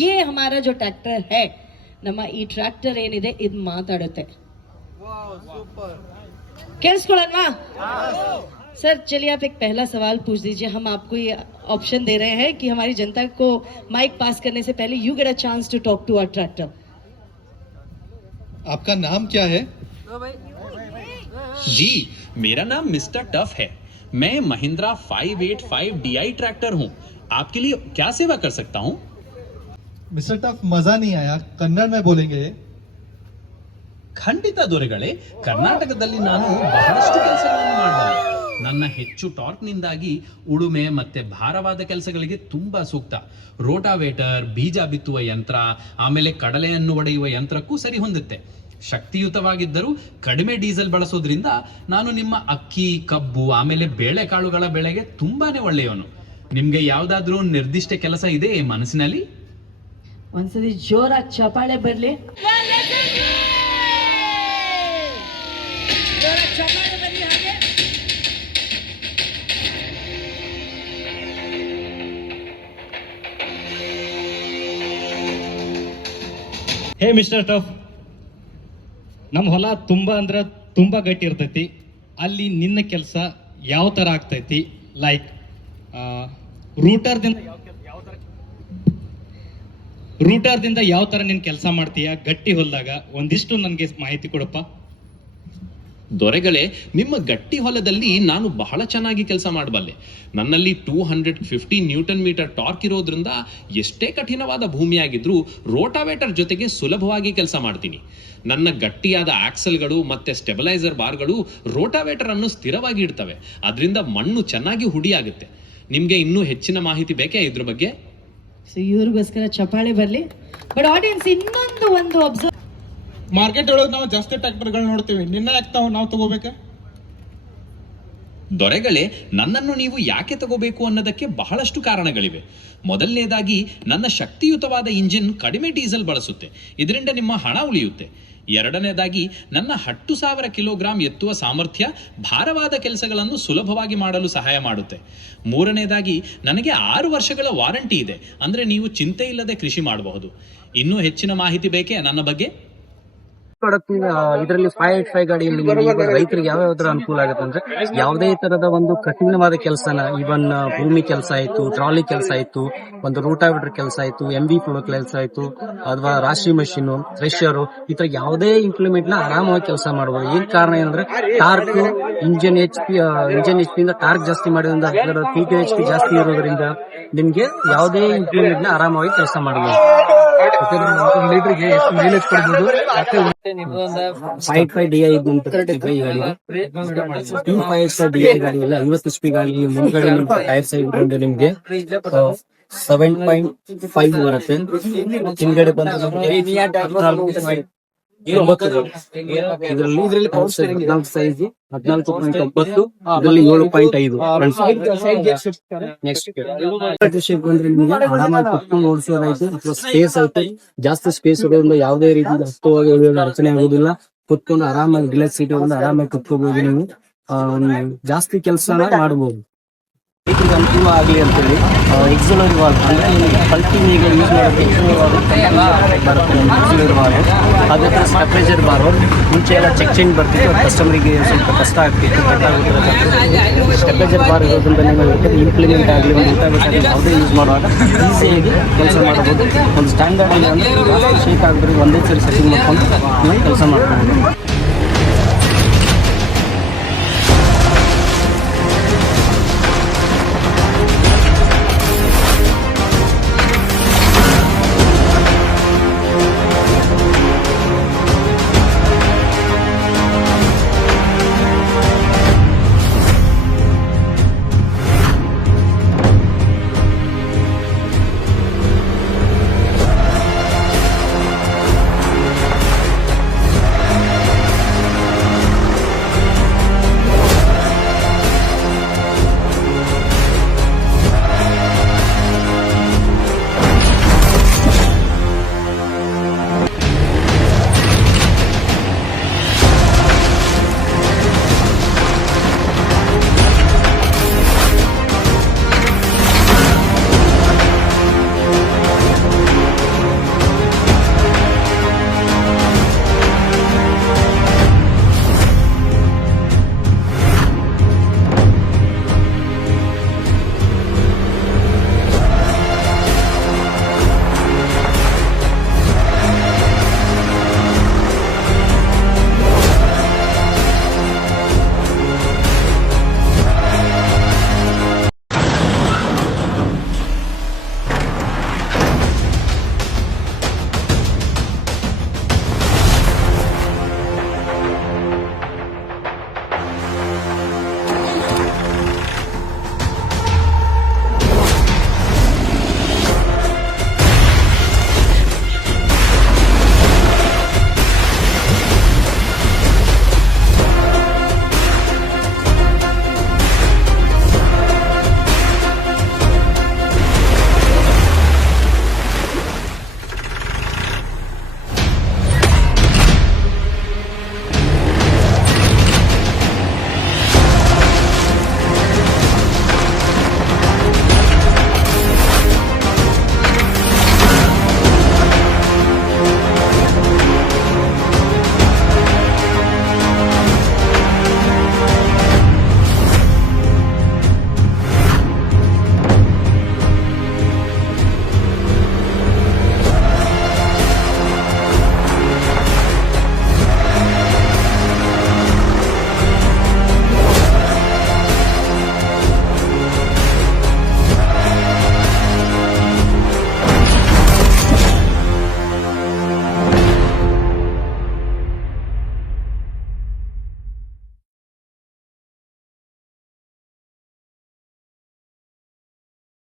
ये हमारा जो ट्रैक्टर है ನಮ್ಮ ಈ ಟ್ರ್ಯಾಕ್ಟರ್ ಏನಿದೆ ಇದು ಮಾತಾಡುತ್ತೆ ಕೇಳಿಸ್ಕೊಳ್ಳೋಣವಾ सर चलिए आप एक पहला सवाल पूछ दीजिए. हम आपको ये ऑप्शन दे रहे हैं कि हमारी जनता को माइक पास करने से पहले you get a chance to talk to our tractor. आपका नाम क्या है? जी मेरा नाम मिस्टर टफ है. मैं महिंद्रा 585 DI ट्रैक्टर हूँ. आपके लिए क्या सेवा कर सकता हूँ? मिस्टर टफ मजा नहीं आया, कन्नड़ में बोलेंगे. ಖಂಡಿತ ದೊರೆಗಳೇ, ಕರ್ನಾಟಕದಲ್ಲಿ ನಾನು ಬಹಳಷ್ಟು ಕೆಲಸಗಳನ್ನು ಮಾಡಬಲ್ಲೆ. ನನ್ನ ಹೆಚ್ಚು ಟಾರ್ಕ್ನಿಂದಾಗಿ ಉಳುಮೆ ಮತ್ತೆ ಭಾರವಾದ ಕೆಲಸಗಳಿಗೆ ತುಂಬಾ ಸೂಕ್ತ. ರೋಟಾವೇಟರ್, ಬೀಜ ಬಿತ್ತುವ ಯಂತ್ರ, ಆಮೇಲೆ ಕಡಲೆಯನ್ನು ಒಡೆಯುವ ಯಂತ್ರಕ್ಕೂ ಸರಿ ಹೊಂದುತ್ತೆ. ಶಕ್ತಿಯುತವಾಗಿದ್ದರೂ ಕಡಿಮೆ ಡೀಸೆಲ್ ಬಳಸೋದ್ರಿಂದ ನಾನು ನಿಮ್ಮ ಅಕ್ಕಿ, ಕಬ್ಬು ಆಮೇಲೆ ಬೇಳೆಕಾಳುಗಳ ಬೆಳೆಗೆ ತುಂಬಾನೇ ಒಳ್ಳೆಯವನು. ನಿಮ್ಗೆ ಯಾವ್ದಾದ್ರೂ ನಿರ್ದಿಷ್ಟ ಕೆಲಸ ಇದೆ ಮನಸ್ಸಿನಲ್ಲಿ? ಒಂದ್ಸಲಿ ಜೋರಾಗಿ ಚಪಾಳೆ ಬರ್ಲಿ. ಹೇ ಮಿಸ್ಟರ್ ಟಫ್, ನಮ್ಮ ಹೊಲ ತುಂಬಾ ಅಂದ್ರೆ ತುಂಬಾ ಗಟ್ಟಿ ಇರ್ತೈತಿ. ಅಲ್ಲಿ ನಿನ್ನ ಕೆಲಸ ಯಾವ ತರ ಆಗ್ತೈತಿ? ಲೈಕ್ ರೂಟರ್ದಿಂದ ಯಾವ ತರ ನಿನ್ ಕೆಲಸ ಮಾಡ್ತೀಯ ಗಟ್ಟಿ ಹೊಲದಾಗ? ಒಂದಿಷ್ಟು ನನಗೆ ಮಾಹಿತಿ ಕೊಡಪ್ಪ. ದೊರೆಗಳೇ, ನಿಮ್ಮ ಗಟ್ಟಿ ಹೊಲದಲ್ಲಿ ನಾನು ಬಹಳ ಚೆನ್ನಾಗಿ ಕೆಲಸ ಮಾಡಬಲ್ಲೆ. ನನ್ನಲ್ಲಿ 250 ನ್ಯೂಟನ್ ಮೀಟರ್ ಟಾರ್ಕ್ ಇರೋದ್ರಿಂದ ಎಷ್ಟೇ ಕಠಿಣವಾದ ಭೂಮಿಯಾಗಿದ್ರೂ ರೋಟಾವೇಟರ್ ಜೊತೆಗೆ ಸುಲಭವಾಗಿ ಕೆಲಸ ಮಾಡ್ತೀನಿ. ನನ್ನ ಗಟ್ಟಿಯಾದ ಆಕ್ಸಲ್ಗಳು ಮತ್ತೆ ಸ್ಟೆಬಿಲೈಸರ್ ಬಾರ್ಗಳು ರೋಟಾವೇಟರ್ ಅನ್ನು ಸ್ಥಿರವಾಗಿ ಇಡ್ತವೆ. ಅದರಿಂದ ಮಣ್ಣು ಚೆನ್ನಾಗಿ ಹುಡಿ ಆಗುತ್ತೆ. ನಿಮ್ಗೆ ಇನ್ನೂ ಹೆಚ್ಚಿನ ಮಾಹಿತಿ ಬೇಕೇ ಇದ್ರ ಬಗ್ಗೆ? ಇವ್ರಿಗೋಸ್ಕರ ಚಪಾಳೆ ಬರ್ಲಿ. ಬಟ್ ಆಡಿಯನ್ಸ್ ಇನ್ನೊಂದು ಅಬ್ಸರ್ವ್, ಮಾರ್ಕೆಟ್ ಒಳಗೆ ನಾವು ಜಾಸ್ತಿ ಟ್ರ್ಯಾಕ್ಟರ್ಗಳು ನೋಡ್ತೀವಿ, ನಿನ್ನ ಯಾಕೆ ನಾವು ತಗೋಬೇಕ? ದೊರೆಗಳೇ, ನನ್ನನ್ನು ನೀವು ಯಾಕೆ ತಗೋಬೇಕು ಅನ್ನೋದಕ್ಕೆ ಬಹಳಷ್ಟು ಕಾರಣಗಳಿವೆ. ಮೊದಲನೇದಾಗಿ, ನನ್ನ ಶಕ್ತಿಯುತವಾದ ಇಂಜಿನ್ ಕಡಿಮೆ ಡೀಸೆಲ್ ಬಳಸುತ್ತೆ, ಇದರಿಂದ ನಿಮ್ಮ ಹಣ ಉಳಿಯುತ್ತೆ. ಎರಡನೇದಾಗಿ, ನನ್ನ 10,000 ಕಿಲೋಗ್ರಾಂ ಎತ್ತುವ ಸಾಮರ್ಥ್ಯ ಭಾರವಾದ ಕೆಲಸಗಳನ್ನು ಸುಲಭವಾಗಿ ಮಾಡಲು ಸಹಾಯ ಮಾಡುತ್ತೆ. ಮೂರನೇದಾಗಿ, ನನಗೆ 6 ವರ್ಷಗಳ ವಾರಂಟಿ ಇದೆ, ಅಂದ್ರೆ ನೀವು ಚಿಂತೆ ಇಲ್ಲದೆ ಕೃಷಿ ಮಾಡಬಹುದು. ಇನ್ನೂ ಹೆಚ್ಚಿನ ಮಾಹಿತಿ ಬೇಕೇ ನನ್ನ ಬಗ್ಗೆ? ಪ್ರಾಡಕ್ಟ್ ಇದರಲ್ಲಿ 585 ಗಾಡಿಯಲ್ಲಿ ರೈತರಿಗೆ ಯಾವ ಅನುಕೂಲ ಆಗುತ್ತೆ ಅಂದ್ರೆ, ಯಾವುದೇ ತರದ ಒಂದು ಕಠಿಣವಾದ ಕೆಲಸನ, ಇವನ್ ಭೂಮಿ ಕೆಲಸ ಆಯ್ತು, ಟ್ರಾಲಿ ಕೆಲಸ ಆಯ್ತು, ಒಂದು ರೂಟಾವೇಟರ್ ಕೆಲಸ ಆಯ್ತು, MV ಫ್ಲೋ ಕೆಲಸ ಆಯ್ತು, ಅಥವಾ ರಾಶಿ ಮಷೀನ್, ಥ್ರೆಷರ್, ಈ ತರ ಯಾವುದೇ ಇಂಪ್ಲಿಮೆಂಟ್ ನ ಆರಾಮವಾಗಿ ಕೆಲಸ ಮಾಡಬಹುದು. ಏನ್ ಕಾರಣ ಏನಂದ್ರೆ, ಟಾರ್ಕ್ ಇಂಜಿನ್ HP ಇಂದ ಟಾರ್ಕ್ ಜಾಸ್ತಿ ಮಾಡೋದ್ರಿಂದ, ಅದರ PTHP ಜಾಸ್ತಿ ಇರೋದ್ರಿಂದ ನಿಮ್ಗೆ ಯಾವುದೇ ಇಂಪ್ಲಿಮೆಂಟ್ ನ ಆರಾಮವಾಗಿ ಕೆಲಸ ಮಾಡಬಹುದು. ಲೀಟರ್ಗೆ ಎಷ್ಟು ಮೈಲೇಜ್ ಕೊಡಬಹುದು? 585 DI ಗಾಡಿ ಇಲ್ಲ, 50 HP ಗಾಡಿ ಮುಂದ್ಗಡೆ ಟೈರ್ ಸೈಡ್ ನಿಮ್ಗೆ 7.5 ಬರುತ್ತೆ. ಹಿಂದ್ಗಡೆ ಬಂದ್ರೆ ಇದರಲ್ಲಿ ಸೈಜ್ 14.9, ಇದರಲ್ಲಿ 7.5. ನೆಕ್ಸ್ಟ್ ಬಂದ್ರೆ ನಿಮ್ಗೆ ಆರಾಮಾಗಿ ಕುತ್ಕೊಂಡು ಓಡಿಸೋದಾಯ್ತು, ಸ್ಪೇಸ್ ಆಯ್ತು. ಜಾಸ್ತಿ ಸ್ಪೇಸ್ ಇರೋದ್ರಿಂದ ಯಾವುದೇ ರೀತಿ ಹತ್ತುವಾಗಿ ರಚನೆ ಆಗೋದಿಲ್ಲ. ಕುತ್ಕೊಂಡು ಆರಾಮಾಗಿ ರಿಲ್ಯಾಕ್ಸ್ ಸೀಟ್ ಆರಾಮಾಗಿ ಕುತ್ಕೋಬಹುದು. ನೀವು ಜಾಸ್ತಿ ಕೆಲಸನ ಮಾಡಬಹುದು. ರೈತರಿಗೆ ಅನುಕೂಲ ಆಗಲಿ ಅಂತೇಳಿ ಎಕ್ಸಿಲರಿ ವಾಲ್ವ್ ಅಂದ್ರೆ ಪಲ್ಟಿಂಗ್ ಈಗ ಯೂಸ್ ಮಾಡೋಕ್ಕೆ ಎಕ್ಸಿಲರಿ ವಾಲ್ವ್ ಬರುತ್ತೆ. ಎಕ್ಸಿಲರಿ ವಾಲ್ವ್ ಅದೇ ಥರ ಸ್ಟೆಪ್ಲೈಸರ್ ಬಾರ್ ಮುಂಚೆ ಎಲ್ಲ ಚೆಕ್ ಬರ್ತಿತ್ತು, ಕಸ್ಟಮರಿಗೆ ಸ್ವಲ್ಪ ಕಷ್ಟ ಆಗ್ತಿತ್ತು. ಸ್ಟೆಪ್ಲೈಸರ್ ಬಾರ್ ಇರೋದ್ರಿಂದ ನಿಮಗೆ ಇಂಪ್ಲಿಮೆಂಟ್ ಆಗಲಿ, ಬೇಕಾಗಲಿ ಯಾವುದೇ ಯೂಸ್ ಮಾಡುವಾಗ ಈಸಿಯಾಗಿ ಕೆಲಸ ಮಾಡಬಹುದು. ಒಂದು ಸ್ಟ್ಯಾಂಡರ್ಡ್ ಅಂದರೆ ಶೇಕ್ ಆಗಿದ್ರೆ ಒಂದೇ ಸರಿ ಸೆಟ್ಟಿಂಗ್ ಮಾಡ್ಕೊಂಡು ನೀವು ಕೆಲಸ ಮಾಡ್ಬೋದು.